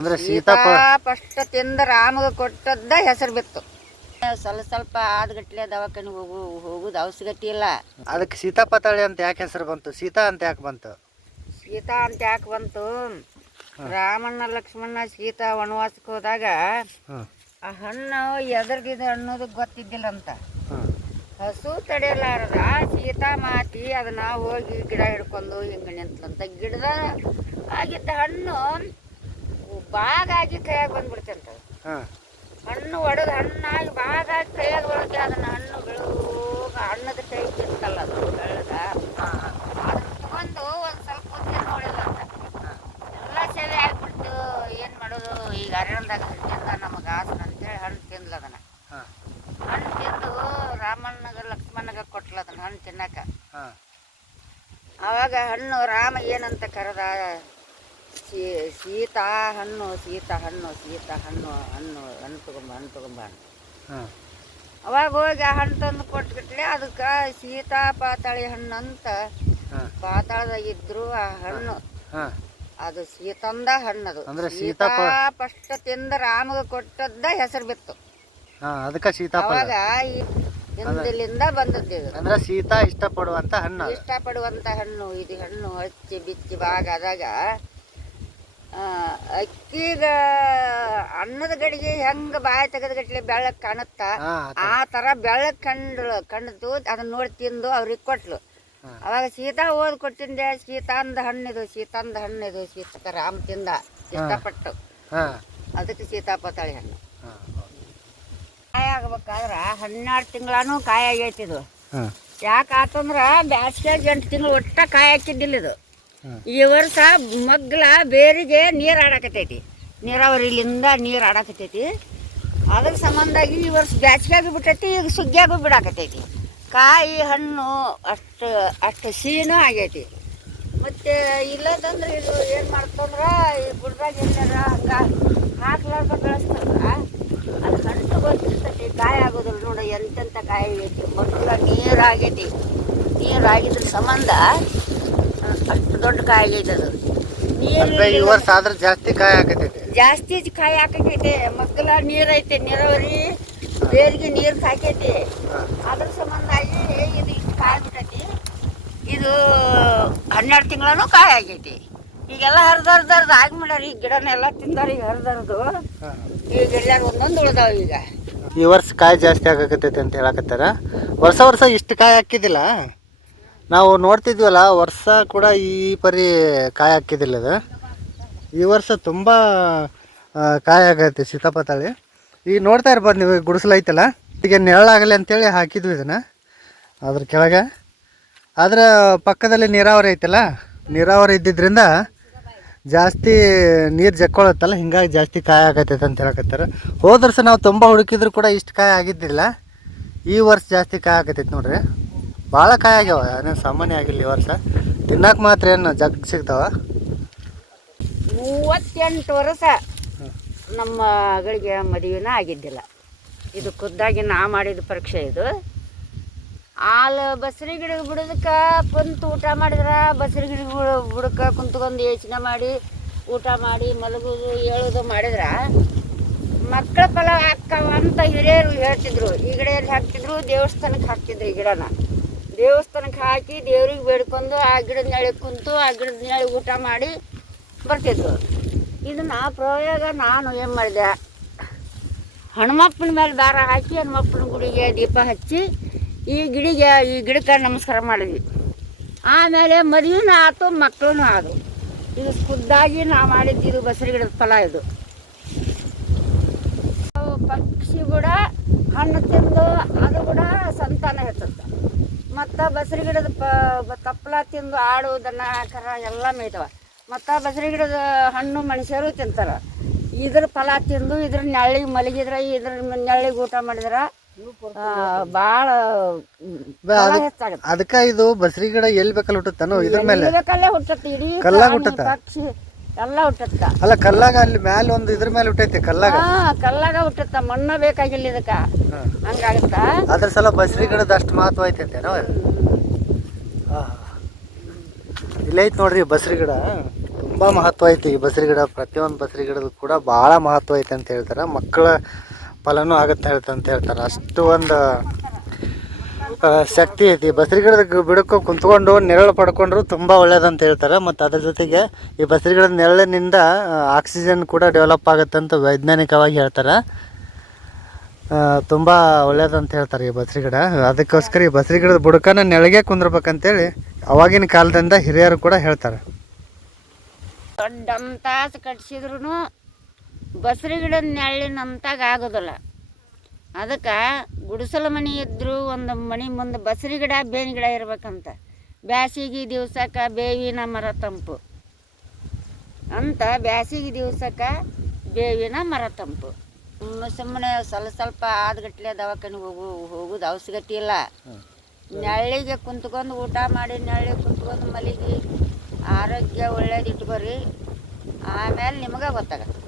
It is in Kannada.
ಅಂದ್ರೆ ಸೀತಾ ಫಸ್ಟ್ ತಿಂದ ರಾಮಗ ಕೊಟ್ಟದ್ದ ಹೆಸರು ಬಿತ್ತು. ಸ್ವಲ್ಪ ಆದ್ಗಟ್ಲೆ ದವಾಖಾನೆ ಹೋಗುದು ಅವಶ್ಯಕತೆ ಇಲ್ಲ. ಅದಕ್ಕೆ ಸೀತಾಪತಾಳಿ ಅಂತ ಯಾಕೆ ಹೆಸರು ಬಂತು? ಸೀತಾ ಅಂತ ಯಾಕೆ ಬಂತು? ಸೀತಾ ಅಂತ ಯಾಕೆ ಬಂತು? ರಾಮಣ್ಣ ಲಕ್ಷ್ಮಣ ಸೀತಾ ವನವಾಸಕ್ಕೆ ಹೋದಾಗ ಆ ಹಣ್ಣು ಎದರ್ದಿದೆ ಅನ್ನೋದು ಗೊತ್ತಿದ್ದಿಲ್ಲಂತ. ಹಸು ತಡೆಯಲಾರದ ಸೀತಾ ಮಾತಿ ಅದನ್ನ ಹೋಗಿ ಗಿಡ ಹಿಡ್ಕೊಂಡು ಹಿಂಗೆ ನಿಂತಂತ. ಗಿಡದ ಆಗಿದ್ದ ಹಣ್ಣು ಬಾಗಾಗಿ ಕೈಯಾಗಿ ಬಂದ್ಬಿಡ್ತಂತ. ಹಣ್ಣು ಒಡೆದು ಹಣ್ಣಾಗಿ ಬಾಗಾಗಿ ಕೈಯಾಗಿ ಒಳಗೆ ಅದನ್ನ ಹಣ್ಣು ಹಣ್ಣದ ಕೈ ತಿಂತಲ್ಲ ಅದು ಬೆಳೆದ ಅದನ್ನ ತಗೊಂಡು ಒಂದು ಸ್ವಲ್ಪ ಹೊತ್ತು ನೋಡಿಲ್ಲಂತ. ಎಲ್ಲ ಸೇವೆ ಆಗ್ಬಿಡ್ತು. ಏನು ಮಾಡೋದು ಈಗ ಅರಣ್ಯದಾಗ ತಿಂದ ನಮಗೆ ಆಸನ ಅಂತೇಳಿ ಹಣ್ಣು ತಿಂದ್ಲ ಅದನ್ನ. ಹಣ್ಣು ತಿಂದು ರಾಮಣ್ಣಗ ಲಕ್ಷ್ಮಣಗ ಕೊಟ್ಲ ಅದನ್ನ ಹಣ್ಣು ತಿನ್ನಕ. ಆವಾಗ ಹಣ್ಣು ರಾಮ ಏನಂತ ಕರೆದ, ಸೀತಾ ಹಣ್ಣು ಸೀತಾ ಹಣ್ಣು ಸೀತಾ ಹಣ್ಣು ಹಣ್ಣು ಹಣ್ಣು ತಗೊಂಬ. ಅವಾಗ ಹೋಗಿ ಆ ಹಣ್ಣು ತಂದು ಕೊಟ್ಬಿಟ್ಲೆ ಅದಕ್ಕೆ ಸೀತಾ ಪಾತಾಳಿ ಹಣ್ಣು ಅಂತ ಪಾತಾಳದಾಗಿದ್ರು ಆ ಹಣ್ಣು. ಅದು ಸೀತಂದ ಹಣ್ಣದು. ಸೀತಾ ಫಸ್ಟ್ ತಿಂದ ರಾಮಗ ಕೊಟ್ಟದ್ದ ಹೆಸರು ಬಿತ್ತು. ಅದಕ್ಕೆ ಸೀತಾಫಲ. ಅವಾಗ ಹಿಂದಲಿಂದ ಬಂದದ್ದು ಇದು. ಅಂದ್ರೆ ಸೀತಾ ಇಷ್ಟಪಡುವಂತ ಹಣ್ಣು. ಇಷ್ಟಪಡುವಂತ ಹಣ್ಣು. ಇದು ಹಣ್ಣು ಹಚ್ಚಿ ಬಿಚ್ಚಿ ಬಾಗಾದಾಗ ಅಕ್ಕಿಗ ಅನ್ನದ ಗಡಿಗೆ ಹೆಂಗ ಬಾಯಿ ತೆಗೆದಗಟ್ಲೆ ಬೆಳ್ಳಕ್ ಕಾಣುತ್ತ ಆ ತರ ಬೆಳ್ಳಕ್ ಕಂಡು ಅದನ್ನ ನೋಡಿ ತಿಂದು ಅವ್ರಿಗೆ ಕೊಟ್ಲು. ಅವಾಗ ಸೀತಾ ಓದ್ ಕೊಟ್ಟಿಂದೆ ಸೀತಾಂದ ಹಣ್ಣಿದು ಸೀತಾಂದ ಹಣ್ಣಿದು ಸೀತಾ ರಾಮ ತಿಂದ ಇಷ್ಟಪಟ್ಟು. ಅದಕ್ಕೆ ಸೀತಾಪತಾಳಿ ಹಣ್ಣು. ಕಾಯಿ ಆಗ್ಬೇಕಾದ್ರ 12 ತಿಂಗಳಾನು ಕಾಯಿ ಆಗೈತಿದು. ಯಾಕೆ ಆತಂದ್ರ ಬ್ಯಾಸ್ಗೆ 8 ತಿಂಗಳು ಒಟ್ಟ ಕಾಯಿ ಹಾಕಿದ್ದಿಲ್ಲ ಇದು. ಈ ವರ್ಷ ಮಗ್ಲ ಬೇರಿಗೆ ನೀರು ಆಡಾಕತೈತಿ, ನೀರಾವರಿಲಿಂದ ನೀರು ಆಡಾಕತೈತಿ. ಅದ್ರ ಸಂಬಂಧಾಗಿ ಈ ವರ್ಷ ಬ್ಯಾಸ್ಗ್ಯಾಗೂ ಬಿಟ್ಟೈತಿ, ಈಗ ಸುಗ್ಗ್ಯಾಗೂ ಬಿಡಾಕತೈತಿ. ಕಾಯಿ ಹಣ್ಣು ಅಷ್ಟು ಸೀನೂ ಆಗೈತಿ. ಮತ್ತು ಇಲ್ಲದಂದ್ರೆ ಇದು ಏನು ಮಾಡ್ತಂದ್ರೆ ಈ ಬುಡ್ದಾಗ ಎಲ್ಲಾರ ಹಂಗೆ ಹಾಕ್ಲಾರ್ದ ಬೆಳೆಸ್ತಂದ್ರ ಅದು ಹಣ್ಣು ಗೊತ್ತಿರ್ತೈತಿ, ಕಾಯಿ ಆಗೋದಿಲ್ಲ. ನೋಡಿ ಎಂತೆಂಥ ಕಾಯಿ ಆಗೈತಿ. ಮಗ್ಲ ನೀರು ಆಗೈತಿ. ನೀರು ಆಗಿದ್ರ ಸಂಬಂಧ ಅಷ್ಟು ದೊಡ್ಡ ಕಾಯಿ ಆಗೈತೆ ಅದು. ಈ ವರ್ಷ ಆದ್ರೆ ಜಾಸ್ತಿ ಕಾಯಿ ಹಾಕತೈತಿ. ಜಾಸ್ತಿ ಕಾಯಿ ಹಾಕೈತೆ. ಮಗ್ಲ ನೀರು ಐತೆ, ನೀರಾವರಿ ಬೇರಿಗೆ ನೀರು ಹಾಕೈತಿ. ಅದ್ರ ಸಂಬಂಧಾಗಿ ಇದು ಇಷ್ಟು ಕಾಯಿ ಬಿಟ್ಟೈತಿ. ಇದು 12 ತಿಂಗಳೂ ಕಾಯಿ ಆಗೈತಿ. ಈಗೆಲ್ಲ ಹರಿದರ್ದು ಆಗ್ಬಿಡ್ಯಾರ. ಈ ಗಿಡನೆಲ್ಲ ತಿಂದಾರ ಈಗ ಹರಿದರ್ದು. ಈಗ ಎಲ್ಲಾರು ಒಂದೊಂದು ಉಳ್ದಾವ. ಈಗ ಈ ವರ್ಷ ಕಾಯಿ ಜಾಸ್ತಿ ಆಗಾಕತೈತಿ ಅಂತ ಹೇಳಕತ್ತಾರ. ವರ್ಷ ಇಷ್ಟು ಕಾಯಿ ಹಾಕಿದಿಲ್ಲ. ನಾವು ನೋಡ್ತಿದ್ವಲ್ಲ, ವರ್ಷ ಕೂಡ ಈ ಪರಿ ಕಾಯಿ ಹಾಕಿದಿಲ್ಲ ಅದು. ಈ ವರ್ಷ ತುಂಬ ಕಾಯಿ ಆಗೈತಿ ಸೀತಾಪತಾಳಿ. ಈಗ ನೋಡ್ತಾ ಇರ್ಬೋದು ನೀವು, ಗುಡಿಸಲು ಐತಲ್ಲ, ಈಗ ನೆರಳಾಗಲಿ ಅಂತೇಳಿ ಹಾಕಿದ್ವಿ ಇದನ್ನು ಅದ್ರ ಕೆಳಗೆ. ಆದರೆ ಪಕ್ಕದಲ್ಲಿ ನೀರಾವರಿ ಐತಲ್ಲ, ನೀರಾವರಿ ಇದ್ದಿದ್ದರಿಂದ ಜಾಸ್ತಿ ನೀರು ಜಕ್ಕೊಳತ್ತಲ್ಲ, ಹಿಂಗಾಗಿ ಜಾಸ್ತಿ ಕಾಯಿ ಆಗತೈತೆ ಅಂತ ಹೇಳಕತ್ತಾರೆ. ಹೋದ ವರ್ಷ ನಾವು ತುಂಬ ಹುಡುಕಿದ್ರು ಕೂಡ ಇಷ್ಟು ಕಾಯಿ ಆಗಿದ್ದಿಲ್ಲ. ಈ ವರ್ಷ ಜಾಸ್ತಿ ಕಾಯಿ ಆಗತೈತೆ ನೋಡ್ರಿ. ಭಾಳ ಕಾಯಿ ಆಗ್ಯಾವ, ಏನೇನು ಸಾಮಾನ್ಯ ಆಗಿಲ್ಲ ಈ ವರ್ಷ. ತಿನ್ನಕ್ಕೆ ಮಾತ್ರ ಏನು ಜಗ್ ಸಿಗ್ತಾವ. 38 ವರ್ಷ ನಮ್ಮ ಮಗಳಿಗೆ ಮದುವೆನ ಆಗಿದ್ದಿಲ್ಲ. ಇದು ಖುದ್ದಾಗಿ ನಾ ಮಾಡಿದ ಪರೀಕ್ಷೆ. ಇದು ಹಾಲು ಬಸರಿ ಗಿಡಕ್ಕೆ ಬಿಡೋದಕ್ಕೆ ಕುಂತು ಊಟ ಮಾಡಿದ್ರೆ ಬಸರಿ ಗಿಡಗಳು ಬುಡಕ್ಕೆ ಕುಂತ್ಕೊಂಡು ಯೋಚನೆ ಮಾಡಿ ಊಟ ಮಾಡಿ ಮಲಗೋದು ಹೇಳೋದು ಮಾಡಿದ್ರೆ ಮಕ್ಕಳ ಫಲ ಹಾಕವ ಅಂತ ಹಿರಿಯರು ಹೇಳ್ತಿದ್ರು. ಈ ಗಿಡ ಎಲ್ಲಿ ಹಾಕ್ತಿದ್ರು? ದೇವಸ್ಥಾನಕ್ಕೆ ಹಾಕ್ತಿದ್ರು. ಈ ಗಿಡನ ದೇವಸ್ಥಾನಕ್ಕೆ ಹಾಕಿ ದೇವ್ರಿಗೆ ಬೇಡ್ಕೊಂಡು ಆ ಗಿಡದ ನೆಳೆ ಕುಂತು ಆ ಗಿಡದ ನೆಳೆ ಊಟ ಮಾಡಿ ಬರ್ತಿದ್ರು. ಇದನ್ನು ಪ್ರಯೋಗ ನಾನು ಏನು ಮಾಡಿದೆ, ಹನುಮಪ್ಪನ ಮೇಲೆ ದಾರ ಹಾಕಿ ಹನುಮಪ್ಪನ ಗುಡಿಗೆ ದೀಪ ಹಚ್ಚಿ ಈ ಗಿಡಕ್ಕೆ ನಮಸ್ಕಾರ ಮಾಡಿದ್ವಿ. ಆಮೇಲೆ ಮದುವೆನೂ ಆಯ್ತು, ಮಕ್ಕಳೂ ಆದವು. ಇದು ಖುದ್ದಾಗಿ ನಾ ಮಾಡಿದ್ದು ಬಸರಿ ಗಿಡದ ಫಲ. ಇದು ಪಕ್ಷಿ ಕೂಡ ಹಣ್ಣು ತಿಂದು ಅದು ಕೂಡ ಸಂತಾನ ಹೆಚ್ಚುತ್ತೆ. ಮತ್ತು ಬಸರಿ ಗಿಡದ ತಪ್ಪಲ ತಿಂದು ಆಡು ದನ ಕರ ಎಲ್ಲ ಮೇಯ್ತವ. ಮತ್ತು ಬಸರಿ ಗಿಡದ ಹಣ್ಣು ಮನುಷ್ಯರು ತಿಂತಾರೆ. ಇದ್ರ ಫಲ ತಿಂದು ಇದ್ರ ನೆಳ್ಳಿಗೆ ಮಲಗಿದ್ರೆ ಇದ್ರ ನೆಳ್ಳಿಗೆ ಊಟ ಮಾಡಿದ್ರೆ ಭಾಳ ಹೆಚ್ಚಾಗುತ್ತೆ. ಅದಕ್ಕೆ ಇದು ಬಸರಿ ಗಿಡ ಎಲ್ಲಿ ಬೇಕಲ್ಲ ಹುಟ್ಟುತ್ತಾನೋ, ಇದ್ರ ಮೇಲೆ ಬೇಕಲ್ಲೇ ಹುಟ್ಟತ್ತೆ. ಇಡೀ ಪಕ್ಷಿ ಎಲ್ಲ ಹುಟ್ಟತ್ತ. ಅಲ್ಲ ಕಲ್ಲಾಗ ಅಲ್ಲಿ ಮ್ಯಾಲ ಒಂದು ಇದ್ರ ಮೇಲೆ ಹುಟ್ಟೈತಿ. ಕಲ್ಲಾಗ ಹುಟ್ಟತ್ತ. ಮಣ್ಣ ಬೇಕಾಗಿಲ್ಲ ಇದಕ್ಕೆ, ಹಂಗಾಗತ್ತ. ಅದ್ರ ಸಲ ಬಸರಿ ಗಿಡದ ಅಷ್ಟು ಮಹತ್ವ ಐತಂತೇನೋ. ಇಲ್ಲೈತ್ ನೋಡ್ರಿ ಬಸರಿ ಗಿಡ ತುಂಬ ತುಂಬ ಮಹತ್ವ ಐತಿ ಈ ಬಸರಿ ಗಿಡ. ಪ್ರತಿಯೊಂದು ಬಸರಿ ಗಿಡದ ಕೂಡ ಭಾಳ ಮಹತ್ವ ಐತೆ ಅಂತ ಹೇಳ್ತಾರೆ. ಮಕ್ಕಳ ಫಲನೂ ಆಗುತ್ತೆ ಅಂತ ಹೇಳ್ತಾರೆ. ಅಷ್ಟು ಒಂದು ಶಕ್ತಿ ಐತಿ ಬಸರಿ ಗಿಡದ ಬಿಡಕ್ಕೆ ಕುಂತ್ಕೊಂಡು ನೆರಳು ಪಡ್ಕೊಂಡ್ರು ತುಂಬ ಒಳ್ಳೇದಂತ ಹೇಳ್ತಾರೆ. ಮತ್ತು ಅದ್ರ ಜೊತೆಗೆ ಈ ಬಸರಿ ಗಿಡದ ನೆರಳಿನಿಂದ ಆಕ್ಸಿಜನ್ ಕೂಡ ಡೆವಲಪ್ ಆಗುತ್ತೆ ಅಂತ ವೈಜ್ಞಾನಿಕವಾಗಿ ಹೇಳ್ತಾರೆ. ತುಂಬ ಒಳ್ಳೇದಂತ ಹೇಳ್ತಾರೆ ಈ ಬಸರಿ ಗಿಡ. ಅದಕ್ಕೋಸ್ಕರ ಈ ಬಸರಿ ಗಿಡದ ಬುಡಕನ ನೆಳಗೆ ಕುಂದ್ರಬೇಕಂತೇಳಿ ಅವಾಗಿನ ಕಾಲದಿಂದ ಹಿರಿಯರು ಕೂಡ ಹೇಳ್ತಾರೆ. ದೊಡ್ಡ ಅಂತಾಸು ಕಟ್ಸಿದ್ರು ಬಸರಿ ಗಿಡದ ನೆರಳಿನಂತಾಗ ಆಗೋದಿಲ್ಲ. ಅದಕ್ಕೆ ಗುಡಿಸಲು ಮನೆ ಇದ್ದರೂ ಒಂದು ಮನೆ ಮುಂದೆ ಬಸರಿ ಗಿಡ ಬೇವಿನ ಗಿಡ ಇರ್ಬೇಕಂತ. ಬ್ಯಾಸಿಗೆ ದಿವ್ಸಕ್ಕೆ ಬೇವಿನ ಮರ ತಂಪು ಅಂತ, ಬ್ಯಾಸಿಗೆ ದಿವ್ಸಕ್ಕೆ ಬೇವಿನ ಮರ ತಂಪು. ಸುಮ್ಮನೆ ಸ್ವಲ್ಪ ಆದ್ಗಟ್ಲೆ ದವಾಖಾನೆಗೆ ಹೋಗೋದು ಅವಶ್ಯಕತೆ ಇಲ್ಲ. ನೆರಳಿಗೆ ಕುಂತ್ಕೊಂಡು ಊಟ ಮಾಡಿ ನೆರಳಿಗೆ ಕುಂತ್ಕೊಂಡು ಮಲಗಿ ಆರೋಗ್ಯ ಒಳ್ಳೇದು ಇಟ್ಕೊರಿ, ಆಮೇಲೆ ನಿಮಗೆ ಗೊತ್ತಾಗತ್ತೆ.